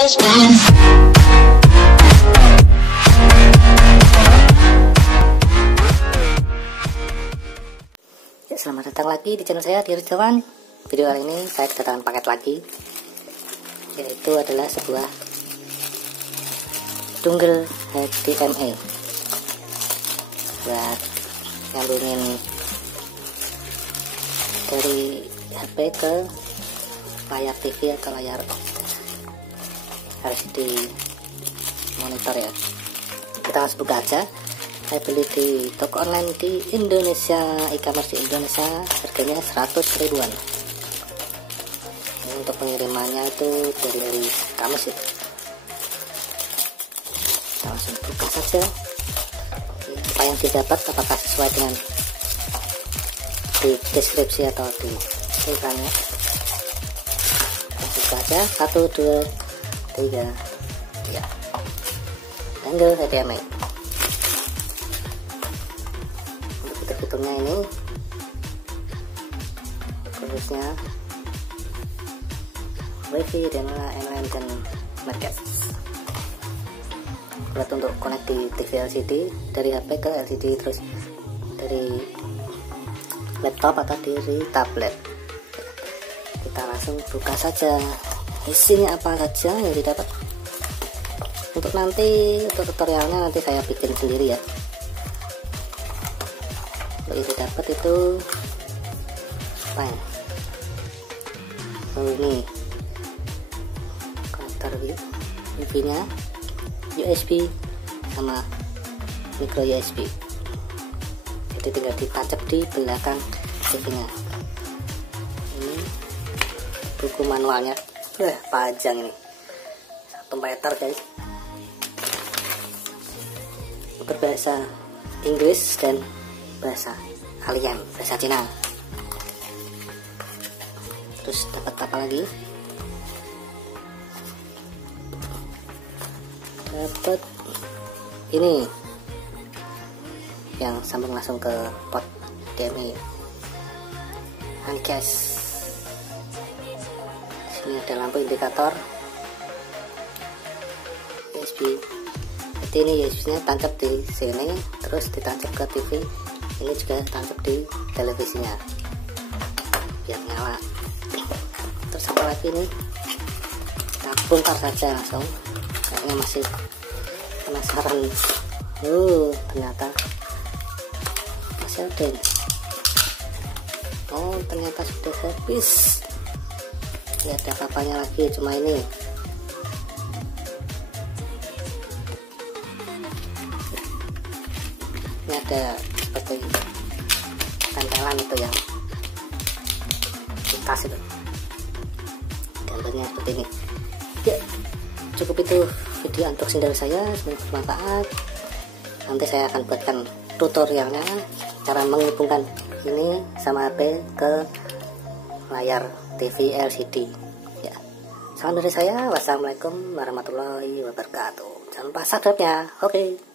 Ya, selamat datang lagi di channel saya, Dear Kawan. Video kali ini saya kedatangan paket lagi, yaitu adalah sebuah Dongle HDMI buat nyambungin dari HP ke layar TV atau layar LCD monitor ya. Kita langsung buka aja. Saya beli di toko online di Indonesia, e-commerce di Indonesia, harganya 100 ribuan. Ini untuk pengirimannya itu dari hari Kamis itu. Kita langsung buka saja. Apa yang didapat, apakah sesuai dengan di deskripsi atau di iklannya. Langsung saja, 1, 2, 3 ya. Dongle HDMI. Hitungnya ini khususnya wifi dan lain-lain dan netcast. Buat untuk connect di TV LCD dari HP ke LCD, terus dari laptop atau dari tablet. Kita langsung buka saja. Isinya apa saja yang didapat. Untuk tutorialnya nanti saya bikin sendiri ya. Itu dapat itu apa ya? Oh, ini konektor wifi nya, USB sama micro USB, jadi tinggal ditancap di belakang TV nya. Ini buku manualnya, panjang ini, 1 meter guys, berbahasa Inggris dan bahasa alien, bahasa Cina. Terus dapat apa lagi? Dapat ini yang sambung langsung ke port HDMI, handcase. Sini ada lampu indikator USB. Jadi ini USB-nya tancap di sini, terus ditancap ke TV. Ini juga tancap di televisinya biar nyala. Terus apa lagi nih? Kita bongkar saja langsung, kayaknya masih penasaran. Ternyata masih ada ini. Oh, ternyata sudah habis. Ya, ada papanya lagi, cuma ini. Ini ada seperti tempelan itu yang di tas itu, gambarnya seperti ini ya. Cukup itu video unboxing dari saya, semoga bermanfaat. Nanti saya akan buatkan tutorialnya cara menghubungkan ini sama HP ke layar TV LCD ya. Salam dari saya, wassalamualaikum warahmatullahi wabarakatuh. Jangan lupa subscribe-nya. Oke.